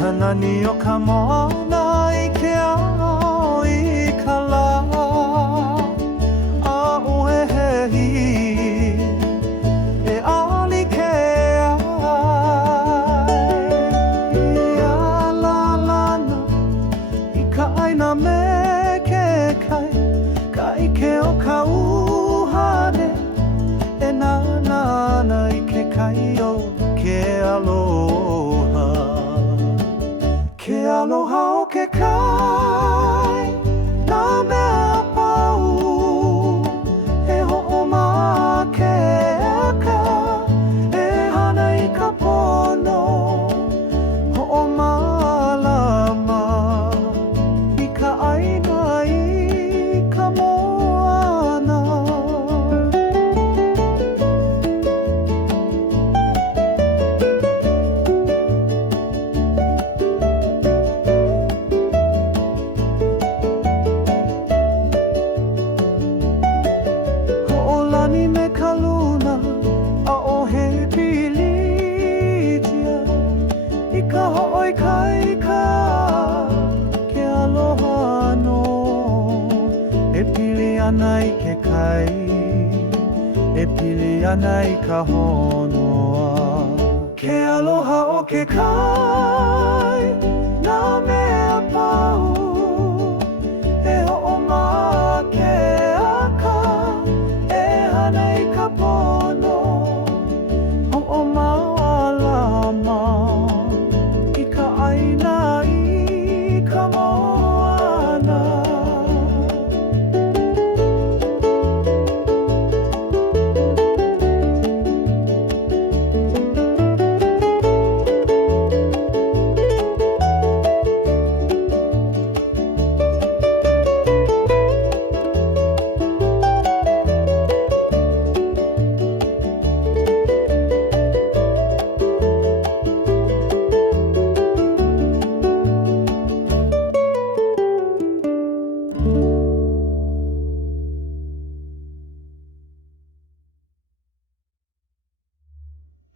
nani o ka moana I ke ao I ka la A ue hehi E ali ke ai Ia la lana I ka aina me ke kai Ka ike o ka uhane E nana I ke kai o ke aloha Ke aloha o ke kai Nā mea pau E ho'oma ke aka E hana I ka pono Ho'oma lama I ka aina I ka moana Ho'olani me ka luna A o he pilitia I ka ho'oi kai ka Ke aloha no E pili ana I ke kai E pili ana I ka honua Ke aloha o ke kai